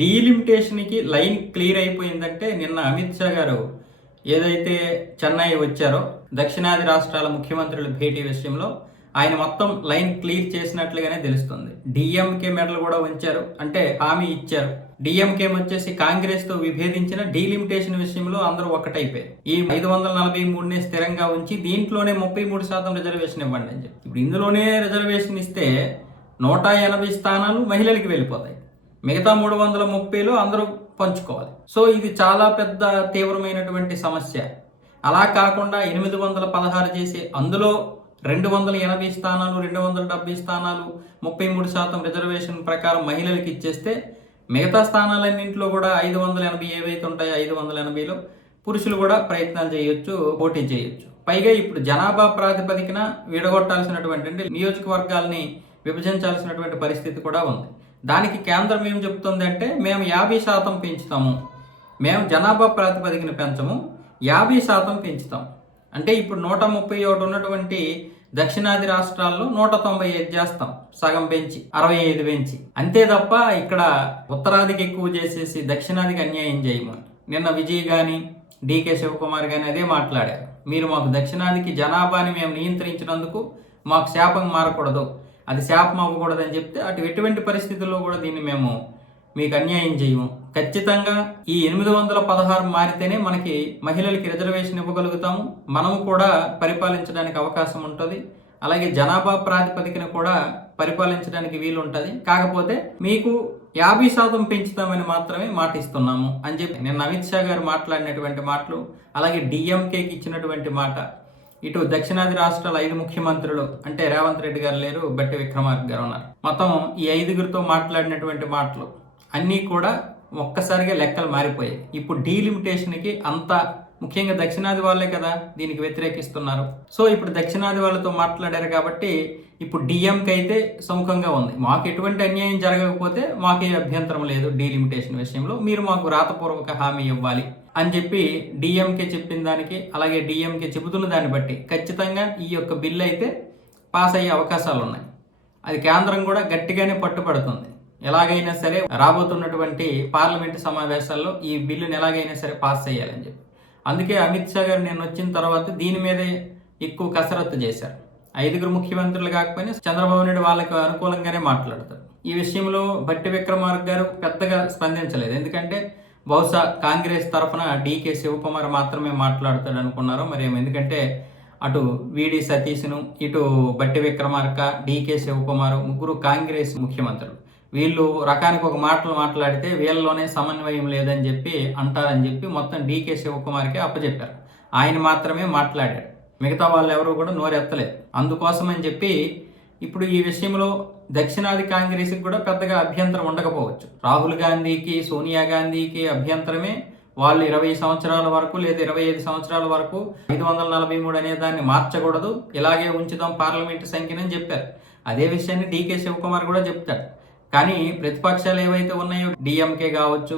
డీలిమిటేషన్‌కి line clear అయిపోయిందంటే నిన్న అమిత్ షా గారు ఏదైతే చెన్నై వచ్చారో దక్షిణాది రాష్ట్రాల ముఖ్యమంత్రుల భేటీ విషయంలో ఆయన మొత్తం లైన్ క్లియర్ చేసినట్లుగానే తెలుస్తుంది. డిఎంకే మెడలు కూడా ఉంచారు, అంటే హామీ ఇచ్చారు. డిఎంకే వచ్చేసి కాంగ్రెస్ తో విభేదించిన డీలిమిటేషన్ విషయంలో అందరూ ఒక్కటైపోయారు. ఈ 543నే స్థిరంగా ఉంచి దీంట్లోనే 33% రిజర్వేషన్ ఇవ్వండి అని చెప్పి. ఇప్పుడు ఇందులోనే రిజర్వేషన్ ఇస్తే 180 స్థానాలు మహిళలకి వెళ్ళిపోతాయి. మిగతా 330లో అందరూ పంచుకోవాలి. సో ఇది చాలా పెద్ద తీవ్రమైనటువంటి సమస్య. అలా కాకుండా 816 చేసి అందులో 280 స్థానాలు, 270 స్థానాలు, 33% రిజర్వేషన్ ప్రకారం మహిళలకు ఇచ్చేస్తే మిగతా స్థానాలన్నింటిలో కూడా 580 ఏవైతే ఉంటాయో 580లో పురుషులు కూడా ప్రయత్నాలు చేయొచ్చు, పోటీ చేయొచ్చు. పైగా ఇప్పుడు జనాభా ప్రాతిపదికన విడగొట్టాల్సినటువంటి అంటే నియోజకవర్గాల్ని విభజించాల్సినటువంటి పరిస్థితి కూడా ఉంది. దానికి కేంద్రం ఏం చెప్తుంది అంటే మేము 50% పెంచుతాము, మేము జనాభా ప్రాతిపదికన పెంచము, 50% పెంచుతాం. అంటే ఇప్పుడు 131 ఉన్నటువంటి దక్షిణాది రాష్ట్రాల్లో 195 చేస్తాం, సగం పెంచి 65 పెంచి. అంతే తప్ప ఇక్కడ ఉత్తరాదికి ఎక్కువ చేసేసి దక్షిణాదికి అన్యాయం చేయము. నిన్న విజయ్ కానీ డికే శివకుమార్ కానీ అదే మాట్లాడారు. మీరు మాకు దక్షిణాదికి జనాభాని మేము నియంత్రించినందుకు మాకు శాపం మారకూడదు, అది శాపం అవ్వకూడదు అని చెప్తే అటు ఎటువంటి పరిస్థితుల్లో కూడా దీన్ని మేము మీకు అన్యాయం చేయము. ఖచ్చితంగా ఈ 816 మారితేనే మనకి మహిళలకి రిజర్వేషన్ ఇవ్వగలుగుతాము, మనము కూడా పరిపాలించడానికి అవకాశం ఉంటుంది. అలాగే జనాభా ప్రాతిపదికన కూడా పరిపాలించడానికి వీలు ఉంటుంది. కాకపోతే మీకు 50% పెంచుతామని మాత్రమే మాట ఇస్తున్నాము అని చెప్పి నిన్న అమిత్ షా గారు మాట్లాడినటువంటి మాటలు, అలాగే డిఎంకేకి ఇచ్చినటువంటి మాట, ఇటు దక్షిణాది రాష్ట్రాల 5 ముఖ్యమంత్రులు అంటే రేవంత్ రెడ్డి గారు లేరు, బట్టి విక్రమార్క గారు ఉన్నారు. మొత్తం ఈ 5గురితో మాట్లాడినటువంటి మాటలు అన్నీ కూడా ఒక్కసారిగా లెక్కలు మారిపోయాయి. ఇప్పుడు డీలిమిటేషన్కి అంత ముఖ్యంగా దక్షిణాది వాళ్ళే కదా దీనికి వ్యతిరేకిస్తున్నారు. సో ఇప్పుడు దక్షిణాది వాళ్ళతో మాట్లాడారు కాబట్టి ఇప్పుడు డిఎంకి అయితే సముఖంగా ఉంది. మాకు ఎటువంటి అన్యాయం జరగకపోతే మాకే అభ్యంతరం లేదు డీలిమిటేషన్ విషయంలో, మీరు మాకు రాతపూర్వక హామీ ఇవ్వాలి అని చెప్పి డిఎంకే చెప్పిన దానికి, అలాగే డిఎంకే చెబుతున్న దాన్ని బట్టి ఖచ్చితంగా ఈ యొక్క బిల్లు అయితే పాస్ అయ్యే అవకాశాలు ఉన్నాయి. అది కేంద్రం కూడా గట్టిగానే పట్టుపడుతుంది. ఎలాగైనా సరే రాబోతున్నటువంటి పార్లమెంటు సమావేశాల్లో ఈ బిల్లును ఎలాగైనా సరే పాస్ చేయాలని చెప్పి. అందుకే అమిత్ షా గారు నేను వచ్చిన తర్వాత దీని మీదే ఎక్కువ కసరత్తు చేశారు. 5గురు ముఖ్యమంత్రులు కాకపోయినా చంద్రబాబు నాయుడు వాళ్ళకి అనుకూలంగానే మాట్లాడతారు. ఈ విషయంలో బట్టి విక్రమార్క గారు పెద్దగా స్పందించలేదు. ఎందుకంటే బహుశా కాంగ్రెస్ తరఫున డికే శివకుమార్ మాత్రమే మాట్లాడతాడు అనుకున్నారో మరేమో. ఎందుకంటే అటు విడి సతీష్ను, ఇటు బట్టి విక్రమార్క, డికే శివకుమార్ ముగ్గురు కాంగ్రెస్ ముఖ్యమంత్రులు. వీళ్ళు రకానికి ఒక మాటలు మాట్లాడితే వీళ్ళలోనే సమన్వయం లేదని చెప్పి అంటారని చెప్పి మొత్తం డికే శివకుమార్కే అప్పచెప్పారు. ఆయన మాత్రమే మాట్లాడాడు, మిగతా వాళ్ళు ఎవరు కూడా నోరెత్తలేదు. అందుకోసం అని చెప్పి ఇప్పుడు ఈ విషయంలో దక్షిణాది కాంగ్రెస్కి కూడా పెద్దగా అభ్యంతరం ఉండకపోవచ్చు. రాహుల్ గాంధీకి, సోనియా గాంధీకి అభ్యంతరమే వాళ్ళు 20 సంవత్సరాల వరకు లేదా 25 సంవత్సరాల వరకు 543 అనే దాన్ని మార్చకూడదు, ఇలాగే ఉంచుదాం పార్లమెంటు సంఖ్యనని చెప్పారు. అదే విషయాన్ని డికే శివకుమార్ కూడా చెప్తాడు. కానీ ప్రతిపక్షాలు ఏవైతే ఉన్నాయో డిఎంకే కావచ్చు,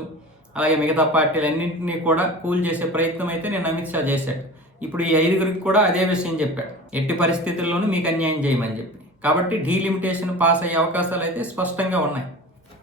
అలాగే మిగతా పార్టీలన్నింటినీ కూడా కూల్ చేసే ప్రయత్నం అయితే నేను అమిత్ షా చేశాడు. ఇప్పుడు ఈ 5గురికి కూడా అదే విషయం చెప్పాడు, ఎట్టి పరిస్థితుల్లోనూ మీకు అన్యాయం చేయమని చెప్పి. కాబట్టి డీలిమిటేషన్ పాస్ అయ్యే అవకాశాలు అయితే స్పష్టంగా ఉన్నాయి.